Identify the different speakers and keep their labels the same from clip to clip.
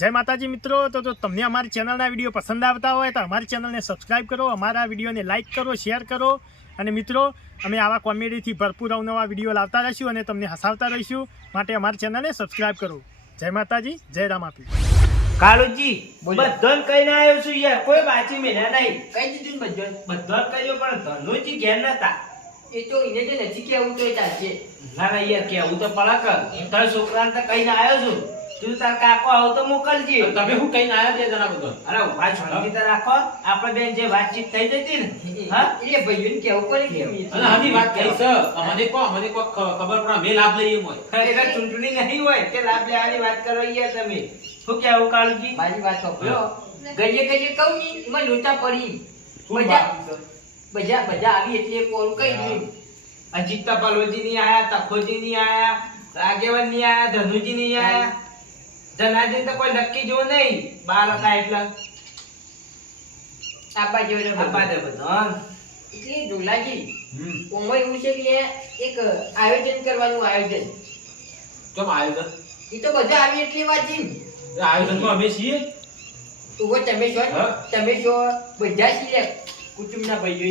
Speaker 1: જય માતાજી મિત્રો. તો જો તમને અમારી ચેનલના વીડિયો પસંદ આવતા હોય તો અમારી ચેનલને સબસ્ક્રાઈબ કરો અમારા વિડીયોને લાઇક કરો શેર કરો. અને મિત્રો અમે આવા કોમેડીથી ભરપૂર અવનવા વીડિયો લાવતા રહીશું અને તમને હસાવતા રહીશું. માટે અમારી ચેનલને સબસ્ક્રાઈબ કરો. જય માતાજી જય રામ આપી.
Speaker 2: કાળુજી. બધાને કહીને આવ્યો છું યાર. કોઈ બાચી મેળ્યા નહીં.
Speaker 3: કઈ દીધું ને બધું
Speaker 2: બધા કહ્યું પણ ધનુજી ઘેર નતા.
Speaker 3: એ તો એને જે નથી કેવું તો ચાલશે
Speaker 2: ના ના યાર કેવું તો પડક તારા છોકરાને તો કહીને આવ્યો છું. તું તાર કાકો આવ તો મોકલજે.
Speaker 4: તમે હું કઈ આયા બે જણા બધો?
Speaker 2: અરે ઊભા છોડી તો રાખો. આપણે બેન જે વાતચીત થઈ જતી ને હા
Speaker 3: એટલે ભાઈઓને કેવું પડે કે
Speaker 4: અને આની વાત કહી છે અમને કો અમને કો ખબર પણ મે લાભ લઈએ મોય
Speaker 2: ખરેખર ચૂંટણી નહીં હોય કે લાભ લેવાની વાત કરો યાર તમે. શું કેવું કાળજી
Speaker 3: મારી વાત સાંભળો. ગઈએ ગઈએ કહું ની એમાં લોચા પડી.
Speaker 4: શું બજા
Speaker 3: બધા આવી એટલે કોલ કઈ નહીં
Speaker 2: અજીત તપાલોજી ની આયા તખોજી ની આયા આગેવાનની આયા ધનુજી ની આયા. ધનાજી તો કોઈ નક્કી જેવું નહીં. બાર હતા એટલે.
Speaker 3: આપા જેવો
Speaker 2: આપા દે બધા
Speaker 3: એટલે ઢોલાજી
Speaker 4: હમ.
Speaker 3: ઓમાં એવું છે કે એક આયોજન કરવાનું આયોજન.
Speaker 4: કેમ આયોજન?
Speaker 3: એ તો બધા આવી એટલી વાત છે
Speaker 4: આયોજનમાં અમે છીએ?
Speaker 3: તું તમે છો તમે છો બધા છીએ. કુટુંબના ભાઈઓ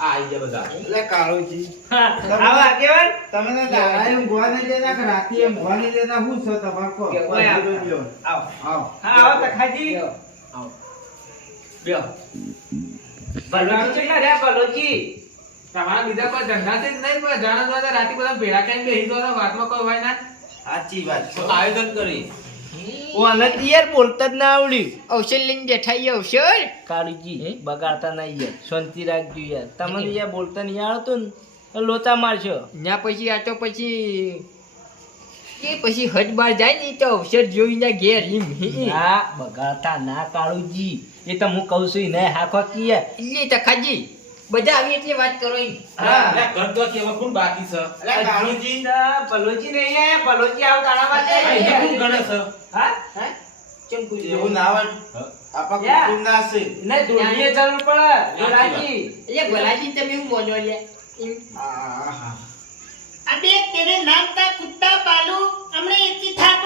Speaker 3: ઈ.
Speaker 4: ગયા બધા
Speaker 5: એટલે કાળુજી
Speaker 2: આવા આગેવાન
Speaker 5: તમે તો દાડા એમ ગોવા નહીં દેતા કે રાતે એમ ગોવા નહીં દેતા શું છો તમારે કહો?
Speaker 3: કે
Speaker 2: ઓય આવો.
Speaker 5: Zero zero.
Speaker 2: આવો
Speaker 5: આવો.
Speaker 2: હા આવો તખાજી
Speaker 4: આવો.
Speaker 2: બેહો ભલોજી કેટલા રહ્યા ભલોજી
Speaker 6: તમારા બીજા કોઈ ધંધા છે જ નહીં કોઈ જાણો તો રાતે બધા ભેળા ખાઈને બેસી દો તો વાતમાં કોઈ હોય ના
Speaker 5: સાચી વાત.
Speaker 4: આયોજન કરી
Speaker 2: ઓને તો યાર બોલતા જ ના આવડ્યું
Speaker 3: અવસર લઈને બેઠાઈ અવસર
Speaker 2: કાળુજી બગાડતા નહીં યાર. શાંતિ રાખજો યાર. તમને યાર બોલતા નહીં આવડતું ને તો લોચા મારશો.
Speaker 3: ના પછી આ તો પછી એ પછી હજ બાર જાય ને તો અવસર જોઈને ઘેર હિમ
Speaker 2: ના બગાડતા ના કાળુજી. એ તો હું કહું છું ને હાખો કીએ
Speaker 3: એટલે તખાજી બધા આવી એટલે વાત કરો.
Speaker 2: હા.
Speaker 4: એટલે ઘર તો કેવા કોણ બાકી છે
Speaker 5: એટલે કાળુજી
Speaker 2: ભલોજી નહીં આયા ભલોજી આવ તાળામાં
Speaker 4: આ
Speaker 2: જાય.
Speaker 4: કોણ ગણે છે
Speaker 2: હા
Speaker 3: હા? ચમ કૂદી?
Speaker 5: એવું ના
Speaker 4: હા.
Speaker 5: છે.
Speaker 2: જરૂર પડે ધોળાજી.
Speaker 3: એટલે ભલાજી તમે શું મોનો લે આ
Speaker 5: બે
Speaker 7: અબે તેરે નામ કા કુત્તા પાલુ હમણે એકી થાપ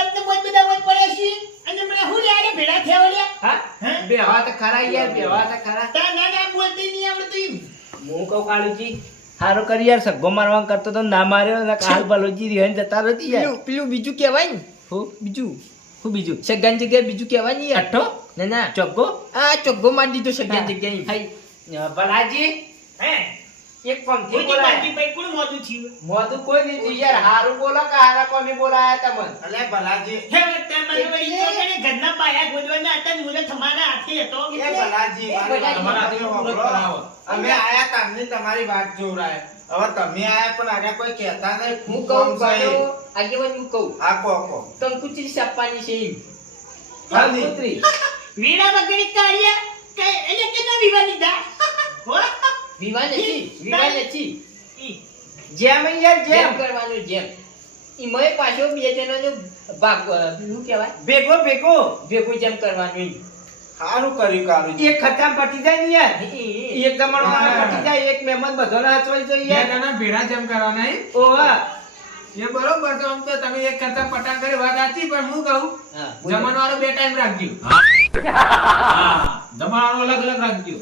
Speaker 7: હમણે દોત બધા બોત પડે છે? અને મને હું લે ભેડા થયા
Speaker 2: હા?
Speaker 7: હે?
Speaker 2: બેહવા તો ખરા યાર બેહવા તો ખરા.
Speaker 7: તા ના ના બોલતી નહીં આવડતી
Speaker 2: હું કહું કાળુજી હારો કરી યાર સગ્ગો મારવા કરતો તો ના માર્યો ને કાલ બલોજી રહેન જતા રહેતી યાર.
Speaker 3: પેલું બીજું કહેવાય ને?
Speaker 2: હું?
Speaker 3: બીજું?
Speaker 2: હું બીજું?
Speaker 3: સગાન જગ્યાએ બીજું કહેવાય નહીં
Speaker 2: અઠો?
Speaker 3: ના ના.
Speaker 2: ચોગ્ગો
Speaker 3: આ ચોગ્ગો મારી દીધો સગાન જગ્યાએ.
Speaker 2: હાઈ ભલાજી
Speaker 7: હે?
Speaker 2: એક
Speaker 7: ઓજી
Speaker 2: બોલાય.
Speaker 7: બાકી ભાઈ કોણ મોજું થયું?
Speaker 2: મોઢું કોઈ નહીં થયું. યાર હારું બોલો કે હારા કોમી બોલાયા તમને
Speaker 5: એટલે ભલાજી.
Speaker 7: હે તમારે વળી તો કણે ઘરના પાયા ગોદવાના હતા ને મુરત તમારા હાથે હતો.
Speaker 5: એ ભલાજી
Speaker 4: તમારા
Speaker 5: તમે
Speaker 4: હાથે. કરાવો.
Speaker 5: અમે આયા તમને તમારી વાત જોવરાય. હવે તમે આયા પણ આગળ કોઈ કહેતા નહીં.
Speaker 3: હું કહું બાળો, આગેવાન હું કહું.
Speaker 5: આ કહો કહો.
Speaker 3: કંકુત્રી છાપવાની છે.
Speaker 5: હાલી.
Speaker 2: કંકોત્રી.
Speaker 7: વીણા બગડી કાઢ્યા કે એટલે કેના વિવાહ લીધા? હો?
Speaker 3: વિવાહ નથી વિવાહ નથી
Speaker 7: ઈ.
Speaker 2: જેમ યાર
Speaker 3: જેમ. કરવાનું જેમ. પાછો બે જણાનો ભાગ શું કહેવાય?
Speaker 2: ભેગો ભેગો.
Speaker 3: ભેગું જેમ કરવાનું
Speaker 5: સારું કર્યું કાળુજી
Speaker 2: એક પટી જાય ને યાર. પટી જાય એક મહેમાન હાચવાઈ
Speaker 6: ના ભેડા જેમ કરવાના?
Speaker 2: ઓવા
Speaker 6: એ બરોબર તો આમ તો તમે એક કરતા પટાણ કરી વાત સાચી પણ હું કહું જમણવાળો બે ટાઈમ રાખજો.
Speaker 4: જમણવાળો અલગ અલગ રાખજો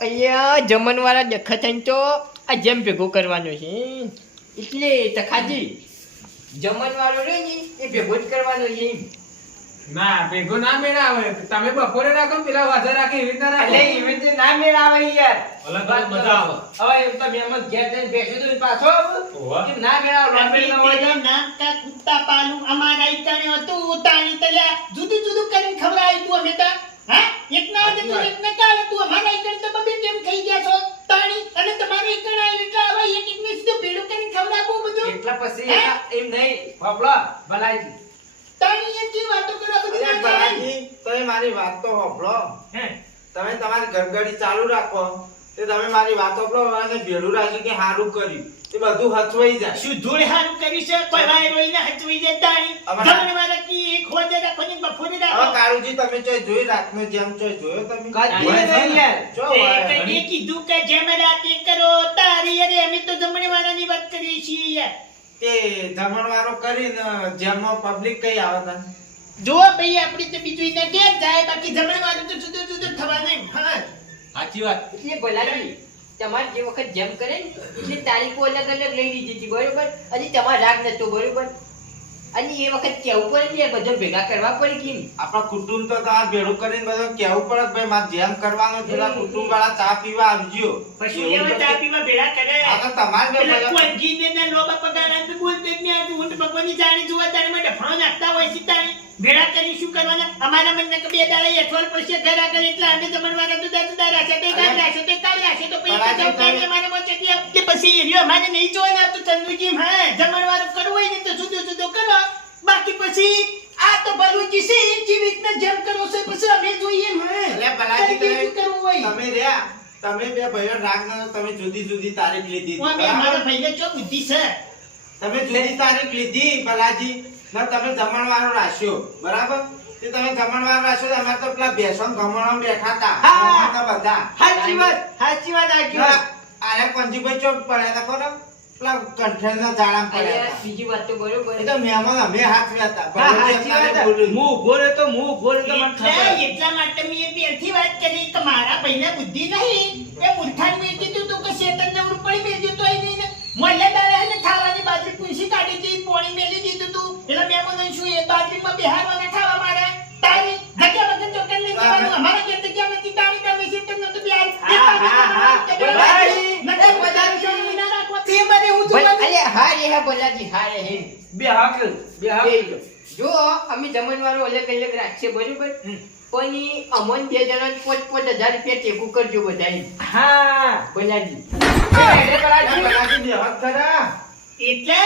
Speaker 3: અહીંયા જમણવાળા દેખાતા તો આ જેમ ભેગો કરવાનો છે. એટલે તખાજી જમણવાળો રે ને એ ભેગો જ કરવાનો છે.
Speaker 6: ના ભેગો ના મેળા આવે તમે બપોરે રાખો પેલા વાજા રાખે એવી રીતના
Speaker 2: એટલે
Speaker 6: એવી
Speaker 2: રીતે ના મેળાવે યાર.
Speaker 4: ઓલા અલગ મજા આવે.
Speaker 2: હવે એમ તો મહેમાન ઘેર જઈને બેસી દઉં પાછો. કે ના મેળ આવે ના હોય
Speaker 7: કા કુત્તા પાલું અમારા ઈટાણે હતું ઉતાણી તલ્યા જુદું જુદું કરીને ખવડાવી તું અમે તો. હા? એક ના તો એક ને કાલે તું અમારા ઈટાણે તો બબે કેમ ખાઈ ગયા છો? તાણી અને તમારે આવ્યું એટલે હવે એક એક ને સીધું ભેડું કરીને ખવડાવવું બધું?
Speaker 2: એટલા પછી એમ નહીં. બાપડો ભલાઈ
Speaker 7: તાણી એમ વાતો કરવા બધું
Speaker 5: ભલાઈ તમે મારી વાત તો સાંભળો.
Speaker 7: હે?
Speaker 5: તમે તમારી ગરગડી ચાલુ રાખો. તે તમે મારી વાત સાંભળો અને ભેળું રાખ્યું કે સારું કર્યું. એ બધું હચવાઈ જાય.
Speaker 7: શું ધૂળ હારું કર્યું છે? કોઈ તાણી. વાળા કી એક હોજે રાખો ને બપોરે
Speaker 5: હવે તમે ચોય જોઈ રાતનો જેમ ચોય જોયો તમે.
Speaker 2: કદી નહીં યાર
Speaker 5: ચો
Speaker 7: એ કીધું કે જેમ રાતે કરો તારી અરે અમે તો જમણે વાળાની વાત કરીએ છીએ યાર.
Speaker 5: તે જમણવારો કરીને જેમમાં પબ્લિક કઈ આવે તા
Speaker 7: જો ભાઈ આપણી તો બીજું એને કે જાય? બાકી જમણવાનું તો જુદું જુદું થવાનું હા.
Speaker 4: સાચી વાત.
Speaker 3: એટલે બોલાવી તમારે જે વખત જેમ કરે ને એટલે તારીખો અલગ અલગ લઈ લીધી હતી બરોબર? અને તમારે રાગ નતો બરોબર? અને એ વખત કેવું પડે ને બધો ભેગા કરવા પડે કેમ
Speaker 5: આપણા કુટુંબ તો આ ભેળું કરીને બધો કેવું પડે ભાઈ માર જેમ કરવાનો પેલા કુટુંબ વાળા ચા પીવા આવજો
Speaker 7: પછી
Speaker 5: એવું
Speaker 7: ચા પીવા ભેળા કરે
Speaker 5: આ તો તમારે બે
Speaker 7: પેલા કોંજીને ને લોબા પગાર આપી બોલતે જ નહીં આવતું. ઊંટ ભગવાનની જાણી જોવા તારે માટે ફણો નાખતા હોય તારે. ભેળા કરી શું કરવાના? અમારા મનને કે બે દાડા હેઠવાડ પડશે ઘર આગળ એટલે અમે જમણવાના જુદા જુદા રાખે તે કાઢ રાખે તે કાઢ રાખે તો પછી. જવાબદારી અમારા થી કે પછી એ રહ્યો અમારે નહીં જોવાના તો ચંદુજી હા જમણવારું કરવું હોય ને તો જુદો જુદો કરો. બાકી પછી આ તો ભલુજી છે જેવી રીતના જેમ કરો છો પછી અમે જોઈએ હા.
Speaker 5: ભલાજી
Speaker 7: શું કરવું હોય?
Speaker 5: તમે રહ્યા. તમે બે ભાઈઓ રાગ ના તમે જુદી જુદી તારીખ લીધી.
Speaker 7: અમારા ભાઈને જો બુદ્ધિ છે?
Speaker 5: તમે જુદી તારીખ લીધી ભલાજી ને તમે જમણવારો રાખ્યો. બરાબર? તે તમે રાખ્યો તો પેલા બેસન ગમણમાં બેઠા હતા
Speaker 2: હા.
Speaker 5: બધા.
Speaker 2: સાચી વાત સાચી વાત આગ્યું
Speaker 5: આરે પંજીભાઈ ચોક પડ્યા હતા ખરો પેલા કંઠેરના જાળામાં પડ્યા
Speaker 3: બીજી વાત તો બરોબર.
Speaker 5: એ તો મહેમાન અમે હાથવ્યા હતા.
Speaker 2: હા, ઊભો તો હું ઊભો રહ્યો તો મને ખબર.
Speaker 7: એટલા માટે મેં એ વાત કરી કે મારા ભાઈને બુદ્ધિ નહીં. એ મૂર્ખાને મેં કીધું તું કે શેતનને ઉરપડી મેલ્યું તોય નહીં ને. મોલ્લેદારે હે ને ખાવાની બાજરી પૂછી કાઢી હતી, પોણી મેલી દીધું તું. મહેમાનો શું એ બાજરીમાં બેહારવાના ખાવા મારે? તારી જગ્યા વગર ચોકન લઈ જવાનું. અમારા ઘેર જગ્યા નથી, તારી તમે તો ભાઈ, ચોકની ના. તે મને હું
Speaker 3: ભલ-
Speaker 7: જોવાનું.
Speaker 3: અલે હા રે હા ભલાજી હા રે હે
Speaker 2: બે હાક બે હાક
Speaker 3: જો. જો અમે જમણવારો અલગ અલગ રાખીએ બરોબર પણ અમન બે જણા પોચ પોચ હજાર રૂપિયા ટેકું કરજો બધાય
Speaker 2: હા
Speaker 5: ખરા.
Speaker 7: એટલે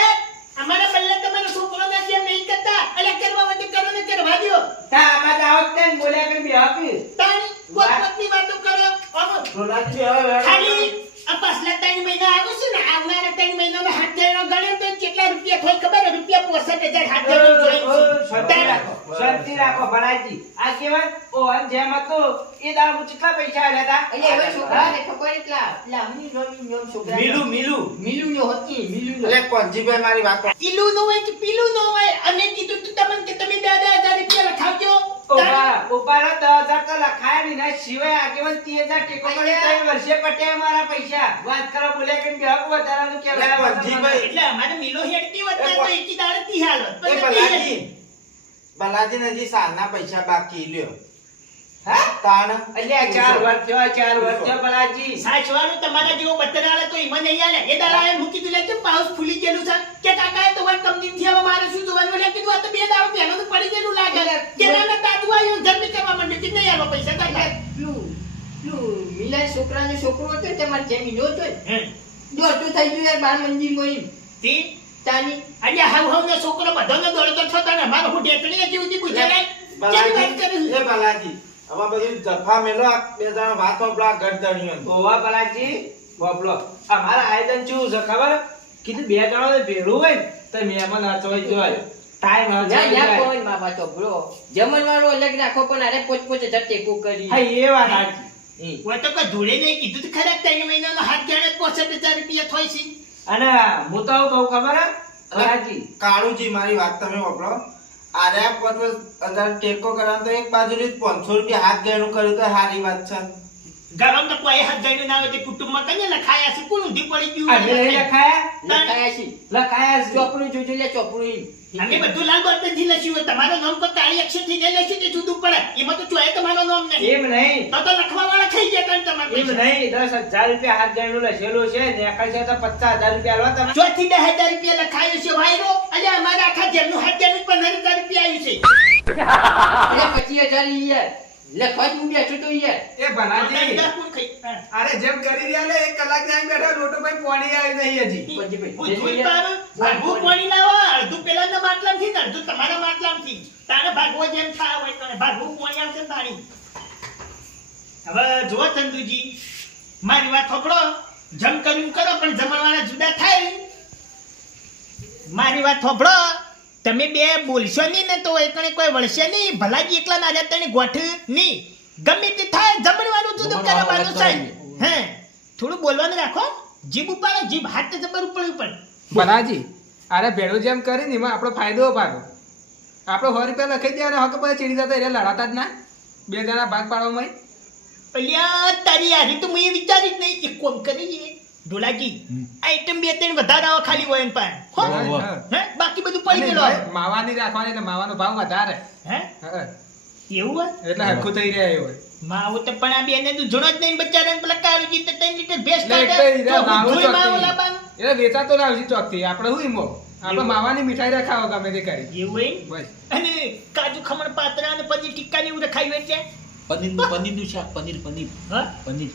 Speaker 7: અમારા પલ્લે તમારો છોકરો છોકરોના જેમ નહીં કરતા. એટલે કરવા માટે કરો ને કરવા દો
Speaker 2: તા આમાં દાવત તેમ બોલ્યા કે બી આપી
Speaker 7: તાણી પોતપોતની વાતો કરો. આમ
Speaker 5: રોલાજી હવે
Speaker 7: ખાલી આ પાછલા ત્રણ મહિના આવ્યો છે ને આવનારા ત્રણ મહિનામાં હાથ ધરનો ગણ્યો તો કેટલા રૂપિયા થાય ખબર? રૂપિયા પોસઠ હજાર હાથ ધરનો જોઈ
Speaker 2: શાંતિ રાખો રાખો ભલાજી આ કેવાય? ઓ આમ જેમ હતો એ દાડો કેટલા પૈસા આલ્યા
Speaker 3: એટલે હવે છોકરાને ખબર એટલા એટલે અમની નોમી નોમ છોકરા
Speaker 2: મિલું મિલું.
Speaker 3: મિલું નો હતી મિલું નો.
Speaker 5: એટલે કોંજીભાઈ મારી વાત
Speaker 7: ઈલું નો હોય કે પીલું નો હોય? અને કીધું તું તમને કે તમે દાદા હજાર રૂપિયા લખાવજો.
Speaker 2: ઓપા ઓપાનો દસ હજાર તો લખાયા નહીં ના સિવાય આગેવાન ત્રીસ હજાર ટેકો કરી ત્રણ વર્ષે પટ્યા મારા પૈસા. વાત કરો બોલ્યા કે બે હક વધારાનું
Speaker 5: પંજીભાઈ
Speaker 7: એટલે અમારે મિલો હેડતી હોત તો એકી દાડે તી હાલ
Speaker 5: ભલાજી હજી સાલના પૈસા બાકી લ્યો.
Speaker 2: હા?
Speaker 5: તાણ?
Speaker 2: અલ્યા ચાર વર્ષ થયો ચાર વર્ષ થયો ભલાજી
Speaker 7: સાચવાનું? તમારા જેવો બતરાળે તો ઈમાં નહીં આલે એ દાડા મૂકી દીધું કે પાઉસ ફૂલી ગયેલું છે? કે કાકા તો વાત હવે મારે શું જોવાનું? એટલે કીધું આ તો બે દાડા પહેલા તો પડી ગયેલું લાગે. કે ના તાતું આવ્યું જલ્દી કરવા માંડ્યું કે નહીં આલો પૈસા કાકા?
Speaker 3: મિલાય છોકરાનો છોકરો હતો ને તમારે જેમ થઈ ગયું યાર બાર મંદિરમાં એમ.
Speaker 7: તી?
Speaker 3: તાની
Speaker 7: અલ્યા હાવ હાવ ને છોકરો બધાનો દોડતો છો તને મારો હું ઢેકણી હતી ઉધી પૂછે નહીં કેવી વાત કરે
Speaker 5: ભલાજી એ હવે બધું જફા મેલો આ બે જણા વાત હોપલા ગઢદણીઓ
Speaker 2: ઓવા ભલાજી બોબલો અમારા આયોજન શું છે ખબર? કીધું બે જણા ભેળું હોય ને તો મહેમાન હચવાઈ જાય. ટાઈમ
Speaker 3: ના ના કોઈ મા બાતો જમણવાળો અલગ રાખો પણ અરે પોચ પોચ ટેકો કરી.
Speaker 2: હા એ વાત સાચી
Speaker 7: તો કોઈ ધૂળે નહીં કીધું તો ખરા ત્રણ મહિનાનો હાથ જાણે પોસઠ હજાર રૂપિયા થાય છે?
Speaker 2: અને હું તો કહું ખબર હે?
Speaker 5: કાળુજી મારી વાત તમે વાપરો. આર્યા આ અંદર ટેકો કરાવ તો એક બાજુ પાંચસો રૂપિયા હાથ ગયણું કર્યું તો સારી વાત છે.
Speaker 7: ગરમ તો કોઈ હાથ જાણે ના હોય કુટુંબ કુટુંબમાં કઈ લખાયા છે? કોણ ઊંધી પડી ગયું
Speaker 2: લખાયા?
Speaker 3: લખાયા છે.
Speaker 2: લખાયા છે.
Speaker 3: ચોપડું જોજો લે ચોપડું
Speaker 7: અમે બધું લાલ જી લખ્યું હોય. તમારો નામ પર અક્ષર અક્ષરથી નહીં લખ્યું તે જુદું પડે? નામ નહીં.
Speaker 2: એમ નહીં.
Speaker 7: તો તો લખવા વાળા ખાઈ ગયા તને તમારે
Speaker 2: એમ નહીં. દસ હજાર રૂપિયા હાથ જાણું લખેલું છે ને છે તો પચાસ હજાર રૂપિયા લો તમે.
Speaker 7: ચોથી દસ હજાર રૂપિયા લખાયું છે વાયરો અલ્યા અમારા આખા જેમનું હાથ જાણું પંદર હજાર રૂપિયા આવ્યું છે.
Speaker 3: પચીસ હજાર યાર. લખવા જ બેઠો તો યાર.
Speaker 6: એ ભલાજી.
Speaker 7: દસ કોણ ખાઈ? હા.
Speaker 6: અરે જેમ કરી રહ્યા ને એક કલાક જાય બેઠા લોટો ભાઈ પોણી આવી નહીં હજી.
Speaker 3: પછી ભાઈ,
Speaker 7: હું જોઈ પાડું. ભાગવું પાણી લાવો. અડધું ને તમારા માટલામાંથી. તારે ભાગવો જેમ થાય હોય ભાગવું પાણી આવશે તાણી હવે જુઓ ચંદુજી મારી વાત સાંભળો. જમ કર્યું કરો પણ જમણવાળા જુદા થાય. મારી વાત સાંભળો. તમે બે બોલશો નહીં ને તો એકને કોઈ વળશે નહીં. ભલાજી એકલા ના રહ્યા તને ગોઠ નહીં. ગમે તે થાય જમણવાનું જુદું કરવાનું છે હે થોડું બોલવાનું રાખો. જીભ ઉપાડો જીભ હાથ જબર ઉપર ઉપર.
Speaker 6: ભલાજી અરે ભેળો જેમ કરી ને એમાં આપણો ફાયદો પાડો આપણે સો રૂપિયા લખી દે અને હક પછી ચીડી જતા એટલે લડાતા જ ના. બે જણા ભાગ પાડવામાં
Speaker 7: અલ્યા તારી હારી તો મેં વિચારી જ નહીં એક કોમ કરીએ. ઢોલાજી આઈટમ બે ત્રણ વધારે આવે ખાલી હોય એન હો? હે? બાકી બધું પડી ગયેલું.
Speaker 6: માવાની રાખવાની એટલે માવાનો ભાવ વધારે.
Speaker 7: હે? એવું હોય?
Speaker 6: એટલે હરખું થઈ રહ્યા
Speaker 7: માવો તો પણ આ બેને તો જ નહીં બચારાને પેલા કાળુજી તો ત્રણ લીટર ભેંસ કાઢે.
Speaker 6: એટલે વેચાતો લાવશે ચોકથી. આપણે શું ઈમો? આપણે માવાની મીઠાઈ રખાવો ગમે તે કરી.
Speaker 7: એવું હોય? અને કાજુ ખમણ પાતરા અને પનીર ટિક્કા ને એવું રખાયું હોય છે
Speaker 4: પનીરનું પનીરનું શાક પનીર પનીર.
Speaker 7: હા?
Speaker 4: પનીર.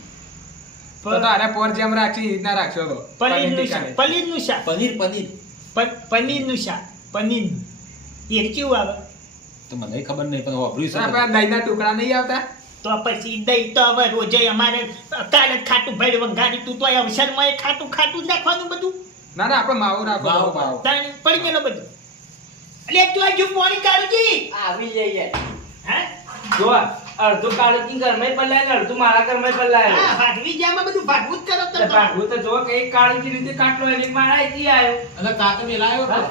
Speaker 6: તો તારે પોર જેમ રાખી એ રીતના રાખશો તો.
Speaker 7: પનીરનું. શાક પનીરનું શાક.
Speaker 4: પનીર પનીર.
Speaker 7: પ- પનીરનું શાક પનીર. એ કેવું આવે?
Speaker 4: તો મને ખબર નહીં પણ વાપર્યું છે
Speaker 6: આપણા દહીંના ટુકડા નહીં આવતા?
Speaker 7: તો પછી દહીં તો હવે રોજે અમારે કાલે ખાટું ભાઈ વંગારી તું તો અવસરમાં એ ખાટું ખાટું જ નાખવાનું બધું.
Speaker 6: ના ના આપણે માવો રાખો
Speaker 4: માવો,
Speaker 7: પડી ગયેલો બધું. એટલે તું આ જો પોણી કાઢજી.
Speaker 3: આવી જઈએ.
Speaker 7: હે?
Speaker 2: જો અડધું કાળુજી ઘરમાં પલાય ને અડધું મારા ઘરમાં પલાય.
Speaker 7: હા ભાગવી જામાં બધું ભાગવું જ કરો તો
Speaker 2: ભાગવું તો જો કઈ કાળુજી રીતે કાટલો એની મારા અહીંથી આવ્યો
Speaker 4: એટલે કાકા મેલાયો?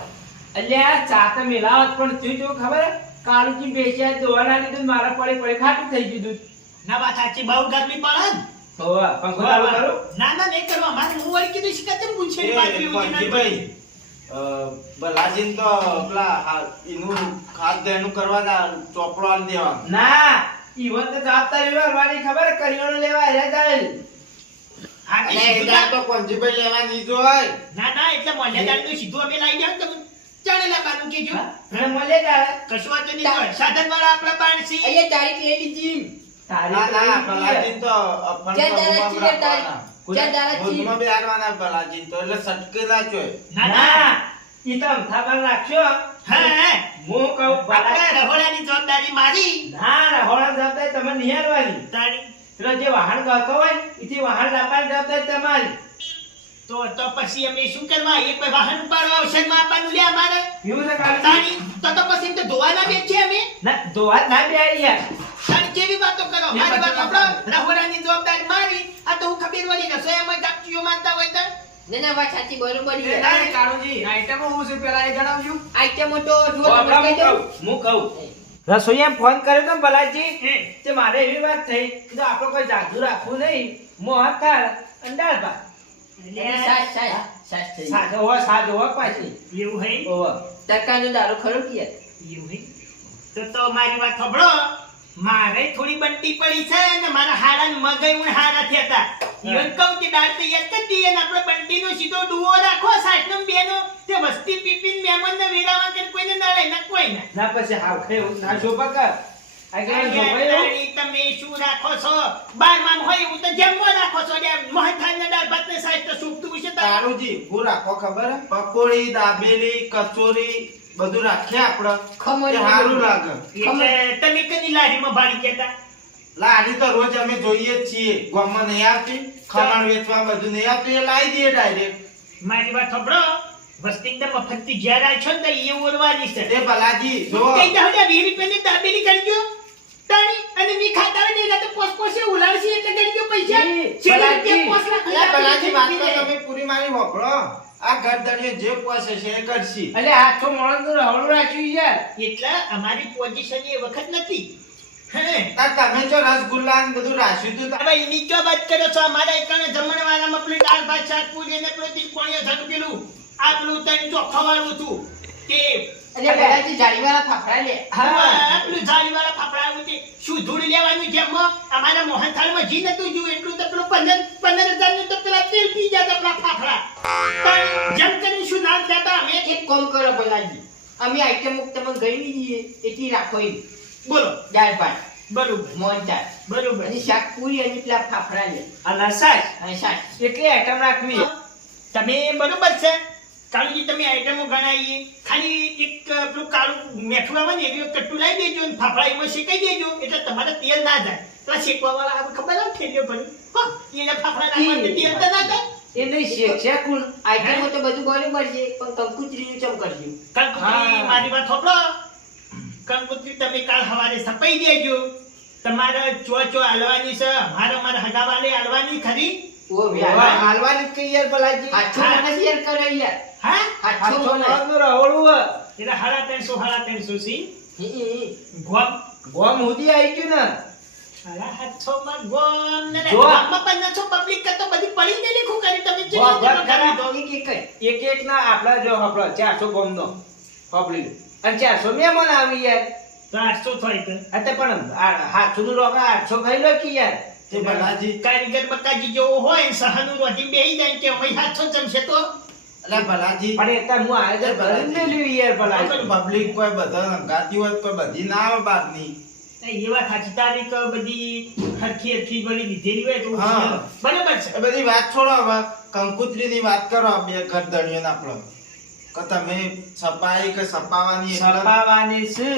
Speaker 2: અલ્યા ચા તો મિલાવત પણ તું જો ખબર? કાળુજી બેસ્યા દોવાના લીધું મારા પડે પડે ખાટું થઈ ગયું દૂધ.
Speaker 7: ના વાત સાચી બહુ ગરમી પડે ને.
Speaker 2: હોવે, પંખો ચાલુ કરો.
Speaker 7: ના ના નહીં કરવા. મારે હું વળી કીધું છે કે તમે પૂછે
Speaker 5: પાદરી
Speaker 7: ઉજી ભાઈ ના
Speaker 5: પંકીભાઈ, અ, ભલાજીને તો પેલા એનું ખાદ એનું કરવા ચોપડો આલી દેવા
Speaker 2: ના ઈવન તો જવાબદારી લેવાની ખબર? હે? લેવા આવ્યા હતા એ.
Speaker 7: હા, કે
Speaker 5: અને
Speaker 7: સીધું
Speaker 5: એના
Speaker 7: ના-
Speaker 5: તો પંકીભાઈ લેવા નહીં જોય
Speaker 7: ના ના એટલે મલ્લેદાર તો સીધો અમે લઈ જાવ તમે. ચાણે બાનું કેજો
Speaker 2: હા? અને મળે
Speaker 7: કશું વાતો નહીં હોય. સાધનવાળા આપણા પાણસી
Speaker 3: અહીંયા તારીખ લઈ લીધી.
Speaker 2: તારીખ
Speaker 5: ના
Speaker 2: તો
Speaker 5: ના પલાજીન તો અફણ
Speaker 3: પર
Speaker 5: પગમાં
Speaker 3: દાડા છીએ ચી દાડા છીએ?
Speaker 5: ભૂતમાં તો એટલે સટકેલા ચોય
Speaker 7: ના ના.
Speaker 2: ના. ઈ તો રાખશો
Speaker 7: હા હા.
Speaker 2: કહું
Speaker 7: આપણે રહોડાની જવાબદારી મારી.
Speaker 2: ના રહોડા જવાબદારી તમે નિહાળવાની.
Speaker 7: તારી.
Speaker 2: એટલે જે વાહન ગાતો હોય એથી વાહન લાવવાની જવાબદારી તમારી.
Speaker 7: તો તો પછી અમે શું કરવા? એ કોઈ વાહન ઉપાડવા માં આપવાનું લે અમારે.
Speaker 2: એવું છે
Speaker 7: તાણી તો તો પછી તો ધોવાના બેસીએ અમે.
Speaker 2: ના ધોવા ના બે યાર.
Speaker 7: તારી કેવી વાતો કરો? મારી વાત આપણો રહોડાની જવાબદારી મારી. આ તો હું ખબીર વળી રસોઈયામાં ગાપચીઓ માનતા હોય તો.
Speaker 3: ના ના વાત સાચી બરોબર છે.
Speaker 6: ના, કાળુજી આઈટમો હું છે પેલા એ જણાવજો
Speaker 3: આઈટમો તો જુઓ તમને કહી દઉં.
Speaker 2: હું. કહું રસોઈયા ફોન કર્યો તો બલાજી તે મારે એવી વાત થઈ કે આપણે કોઈ જાદુ રાખવું નહીં મોહન થાળ અને દાળ ભાત. સાજો હોય સાજો હોય પાછી.
Speaker 7: એવું હે?
Speaker 2: ઓવે.
Speaker 3: તડકાનો દારૂ ખરો કે
Speaker 7: એવું હે? તો તો મારી વાત સાંભળો. મારે થોડી બંટી પડી છે ને મારા હારા મગઈ ઉણ હારા થયા હતા. ઈવન કહું કે દાળ તૈયાર કરી દઈએ ને આપણે બંટીનો સીધો ડુઓ રાખો બે બેનો તે વસ્તી પીપીન મહેમાનને વેરાવા કે કોઈને નડે ને કોઈ ના.
Speaker 2: ના પછી હાવ ખે ના શોભા કર. આ કે શોભા
Speaker 7: તમે શું રાખો છો? બારમાં હોય એવું તો જેમ રાખો છો. ને મોહનથાળ ને દાળ ભાત ને સાસ તો સૂકતું છે તારું
Speaker 5: જી હું રાખો ખબર? પકોડી દાબેલી કચોરી બધું રાખીએ આપણે.
Speaker 3: ખમણ
Speaker 5: સારું લાગે.
Speaker 7: તમે કદી લારીમાં ભાડી કેતા
Speaker 5: લારી તો રોજ અમે જોઈએ જ છીએ. ગામમાં નહીં આવતી ખમણ વેચવા બધું નહીં આવતું એ લાવી દઈએ ડાયરેક્ટ
Speaker 7: મારી વાત સાંભળો. વસ્તી એકદમ મફતથી ઘેર આવી છો ને એ ઓરવાની છે.
Speaker 5: એ ભલાજી જો.
Speaker 7: કઈ જાવ ને વીસ રૂપિયાની દાબેલી કરજો તાણી અને મી ખાતા હોય ને તો પોસ પોસે ઉલાળશી એટલે કરજો પૈસા. છેલ્લે રૂપિયા પોસ
Speaker 5: અલા ભલાજી વાત તો તમે પૂરી મારી વાપરો. આ ગરદણીએ જે પોસે છે એ કરશી.
Speaker 2: એટલે આખો માણસનું રહોડું રાખ્યું યાર
Speaker 7: એટલે અમારી પોઝિશન એ વખત નથી.
Speaker 5: તમે જો રસગુલ્લા ને બધું રાખ્યું તું
Speaker 7: હવે એની ક્યાં વાત કરો છો? અમારા એકને જમણવાળામાં પેલું દાળ ભાત શાક પૂરી ને પેલું ધન પેલું. આ પેલું તને ચોખ્ખાવાળું હતું તે
Speaker 3: અને બધાથી જાળીવાળા ફાફડા લે.
Speaker 7: હા, પેલું જાળીવાળા ફાફડા આવું તે શું ધૂળ લેવાનું જેમ અમારા મોહનથાળમાં જી નતું જોયું એટલું તો પેલું પંદર પંદર હજારનું તો પેલા તેલ પી જાય પેલા ફાફડા. પણ જેમ કરીને શું નામ લેતા અમે
Speaker 3: એક કોમ કરો ભલાજી. અમે આઈટમો તમે ગઈ નહીં એથી એટલી રાખો એમ.
Speaker 7: બોલો.
Speaker 3: દાળ ભાત.
Speaker 7: બરોબર.
Speaker 3: મોહનથાળ
Speaker 7: બરોબર.
Speaker 3: અને શાક પૂરી અને પેલા ફાફડા લે.
Speaker 2: અને શાક?
Speaker 3: અને શાક.
Speaker 2: એટલી આઈટમ રાખવી.
Speaker 7: તમે બરોબર છે? કાળુજી તમે આઈટમો ગણાવીએ ખાલી એક પેલું કાળું મેઠું આવે ને એટલે કટ્ટું લાવી દેજો અને ફાફડા એમાં શેકાઈ દેજો. એટલે તમારે તેલ ના જાય. પેલા શેકવા વાળા આવે ખબર આવે ઠેલ્યો ભર્યું હો, એને ફાફડા નાખવાનું તેલ તો ના જાય.
Speaker 2: એ નહીં શેક છે કુલ
Speaker 3: આઈટમો તો બધું બરોબર છે પણ કંકુતરીનું ચમ કરજો
Speaker 7: કંકોત્રી. મારી વાત સાંભળો. કંકોત્રી તમે કાલ સવારે સપાઈ દેજો. તમારે ચો ચો હાલવાની છે. મારે મારે હગાવાલે હાલવાની ખરી?
Speaker 3: ઓ વ્યાવા
Speaker 2: હાલવાની કે યાર બલાજી
Speaker 3: આછો મને શેર કરે યાર.
Speaker 7: હા?
Speaker 3: આછો મને.
Speaker 2: માણસનું
Speaker 7: એટલે હાડા ત્રણસો હાડા ત્રણસો સી. ગોમ.
Speaker 2: ગોમ સુધી આવી ગયું ને.
Speaker 7: માં ગોમ. ને ને
Speaker 2: જો.
Speaker 7: ગામમાં પબ્લિક કરતો બધી પડી ગયેલી ખું કરી. તમે. કરી. દો.
Speaker 3: એક એક
Speaker 2: ના આપડા જો હપડો ચારસો ગોમ નો પબ્લિક અને ચારસો મહેમાન આવી યાર.
Speaker 7: તો આઠસો થાય તો
Speaker 2: અત્યારે પણ હાથસો નું રોકા આઠસો ખાઈ લો કે યાર.
Speaker 5: તે ભલાજી
Speaker 7: કારીગર બકાજી જેવો હોય સહાનું રોટી બેહી જાય કે ભાઈ સાતસો જમશે તો?
Speaker 5: એટલે ભલાજી.
Speaker 2: પણ અત્યારે હું આયોજન કરીને મેલ્યું યાર ભલાજી.
Speaker 5: પબ્લિક કોઈ બધા હંગાતી હોય કોઈ બધી ના આવે બહારની
Speaker 7: એ વાત સાચી. તારીખ બધી હરખી હરખી બધી લીધેલી હોય તો
Speaker 5: હા.
Speaker 7: બરાબર છે.
Speaker 5: બધી વાત છોડો હવે. કંકુત્રી ની વાત કરો બે ઘર ધણીઓ આપણો. કે તમે સપાઈ કે સપાવાની
Speaker 2: સપાવાની છે.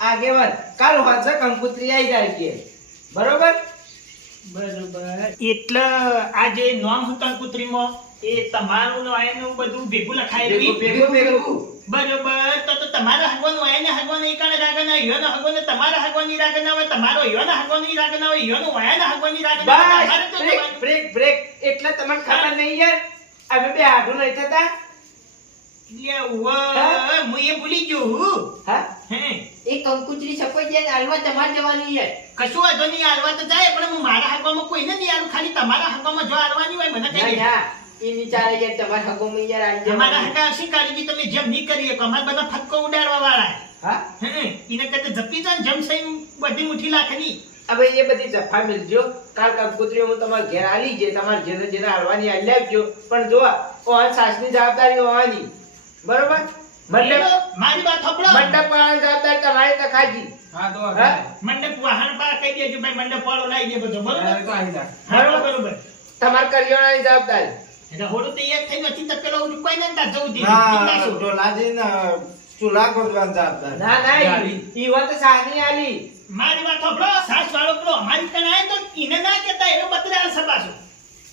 Speaker 2: આગેવાન કાલ વાંચે કંકુત્રી આવી જાય કે. બરોબર?
Speaker 7: બરોબર. એટલે આ જે નોમ હતું કંકુત્રીમાં એ તમારું ને એનું બધું ભેગું લખાયેલું
Speaker 2: ભેગું ભેગું
Speaker 7: બરોબર. તો તો તમારા હગવાનું આયને હગવાનું એ કારણે યો ઈયોના હગવાનું તમારા હગવાની રાગના હોય તમારો ઈયોના હગવાની રાગના હોય ઈયોનું વાયાના હગવાની હોય તો
Speaker 2: બ્રેક
Speaker 7: જવાનું.
Speaker 2: બ્રેક બ્રેક એટલે તમને ખબર નહીં યાર. અમે બે હાડું નહીં થતા.
Speaker 7: લે, ઉવ્વ, હું? એ ભૂલી ગયો હું.
Speaker 2: હા?
Speaker 3: એ કંકુતરી છપાઈ જાય હાલવા તમારે જવાની છે.
Speaker 7: કશું વાંધો નહીં હાલવા તો જાય પણ હું મારા હગવામાં કોઈને નહીં હાલું ખાલી તમારા હગવામાં જો હાલવાની હોય મને કહી
Speaker 3: ના એ વિચારે કે તમારે હગોમાં યાર આવી
Speaker 7: તમારા હગા હશી કાળજી તમે જેમ નહીં કરી શકો અમારે બધા ફટકો ઉડાડવા વાળા
Speaker 2: હા?
Speaker 7: હે? એને કરતા જપી જાય જમ સઈ બધી લાખની
Speaker 2: હવે એ બધી જફા મિલજો કાલ કંકુત્રીઓ હું તમારા ઘેર આલી છે તમારે જેને જેને હાલવાની હાલ આવજો. પણ જો ઓન સાસની જવાબદારી હોવાની. બરોબર? મંડપ
Speaker 7: મારી વાત સાંભળો.
Speaker 2: મંડપ વાળાની જવાબદારી તમારી તખાજી
Speaker 6: હા તો
Speaker 7: મંડપ વાહન પા કહી દેજો ભાઈ મંડપ વાળો લાવી દે બધો બરોબર?
Speaker 6: તો આવી જા
Speaker 7: બરોબર બરોબર.
Speaker 2: તમારે કરિયાણાની જવાબદારી.
Speaker 7: એટલે હોડું તૈયાર થઈ નથી તો પેલો કોઈ ના જવું દીધું
Speaker 5: ચૂલા ગોતવાની જવાબદારી.
Speaker 2: ના ના ઈ- વાત સાની આલી.
Speaker 7: મારી વાત સાંભળો સાસ વાળો પેલો અમારી કણ આયો તો ઈને ના કેતા એનો બતરા સપાસો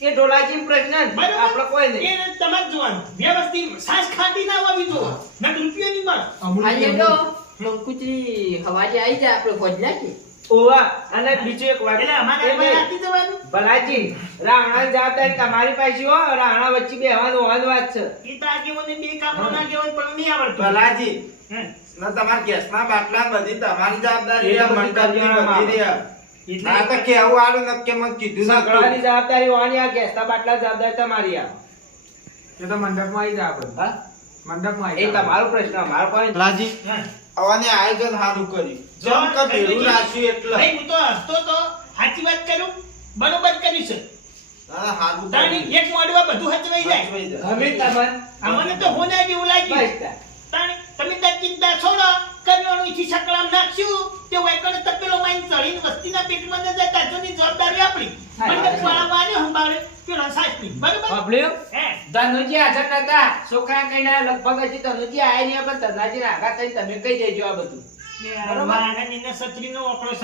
Speaker 2: એ ઢોલાજી પ્રશ્ન આપણે કોઈ નહીં.
Speaker 7: એ તમારે જોવાનું. વ્યવસ્થિત સાસ ખાતી ના આવી જો ના રૂપિયો ની
Speaker 3: આજે તો કંકુતરી હવાજે આવી જાય આપણે ફોજ નાખી
Speaker 2: ઓવા અને બીજું એક વાત.
Speaker 7: એટલે અમારે. રાખી દેવાનું.
Speaker 2: ભલાજી રાવણાની જવાબદારી તમારી પાસે હો રાણા વચ્ચે બેહવાનું હોવાની વાત છે.
Speaker 7: એ તો આગેવાને બે કાપો ના કહેવાય પણ નહીં આવડતું.
Speaker 5: ભલાજી. ના તમારા ગેસના બાટલા બધી તમારી જવાબદારી
Speaker 2: એ બધી
Speaker 5: મંડપની ના તો કેવું આલું ને મને કીધું
Speaker 2: સગડાની. જવાબદારી હોવાની આ ગેસના બાટલા જવાબદારી તમારી આ.
Speaker 6: એ તો મંડપમાં આવી જા આપણે
Speaker 2: હા?
Speaker 6: મંડપમાં આવી એ
Speaker 2: તમારો પ્રશ્ન મારો કોઈ
Speaker 7: લાજી
Speaker 5: અવાને આયોજન સારું કર્યું. જમ કે ભેળું રાખ્યું એટલે.
Speaker 7: ભાઈ હું તો હસતો તો સાચી વાત કરું? બરોબર કર્યું છે. એક મોડવા બધું હચવાઈ જાય.
Speaker 2: હવે તમને
Speaker 7: અમને તો હોના જેવું લાગ્યું. તમે ત્યાં ચિંતા છોડો કરિયાણું ઈથી સકળામ નાખ્યું તે વૈકણે તપેલો માઈન ચડીને વસ્તીના પેટમાં જતા તાજોની જવાબદારી આપણી. મંડપ વાળા વાળે સંભાળે પેલો સાચી બરોબર?
Speaker 2: સાંભળ્યું?
Speaker 7: હે.
Speaker 2: ધનુજી હાજર નતા. છોકરા કહીને લગભગ હજી ધનુજી આય નહીં પણ ધનાજી આગા થઈને તમે કહી દેજો આ બધું.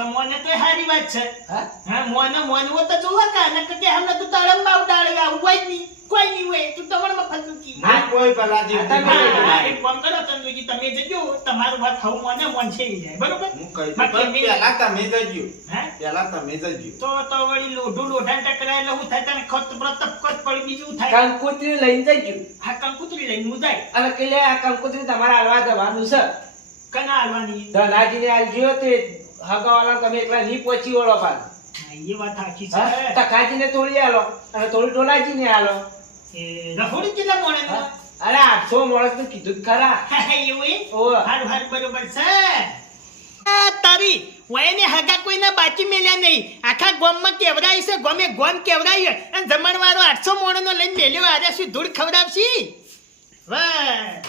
Speaker 7: મોને તોય હારી વાત છે.
Speaker 2: હા?
Speaker 7: હા મોને તો જોવા કા નકર કે હમને તું ઉડાડે આવું હોય નહીં. કોઈ નહીં હોય તું તમારે મફત કી
Speaker 5: ના કોઈ દઉં.
Speaker 7: એક કામ કરો ચંદુજી તમે જજો તમારું વાત હું મને મન છે જાય બરોબર?
Speaker 5: હું કહી દઉં. પહેલા તમે જજો.
Speaker 7: હે?
Speaker 5: પહેલા તમે જજો.
Speaker 7: તો તો વળી લોઢું લોઢા ટકરાય એટલે હું થાય તને ખત પ્રતપ ખત પડી બીજું થાય.
Speaker 2: કંકુતરી લઈને જજો.
Speaker 7: હા કંકુતરી લઈને હું જાય.
Speaker 2: અને કે લે આ કંકુતરી તમારે હાલવા જવાનું છે?
Speaker 7: કના હાલવાની?
Speaker 2: ધનાજીને આલજો તે હગાવાલા તમે એકલા નહીં પહોંચી વળો પાછા.
Speaker 7: હા, એ વાત સાચી? છે.
Speaker 2: તખાજીને તોડી આલો અને થોડી ઢોલાજીને આલો.
Speaker 7: એ રહોડી કેટલા મોણે
Speaker 2: અરે આઠસો માણસનું કીધું ખરા.
Speaker 7: એવું એ
Speaker 2: ઓવે.
Speaker 7: હારું હારું બરોબર છે. તારી વયને હગા કોઈને બાકી મેલ્યા નહીં. આખા ગામમાં કેવરાય છે ગમે ગોમ કેવડાય અને જમણવારો આઠસો મોણનો લઈને મેલ્યો આજે શું ધૂળ ખવડાવશી? વાહ.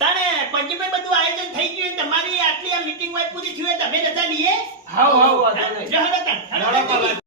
Speaker 7: તારે પંજીભાઈ બધું આયોજન થઈ ગયું તમારી આટલી આ મીટિંગ હોય પૂરી થયું તમે રજા લઈએ? હા?
Speaker 2: વાંધો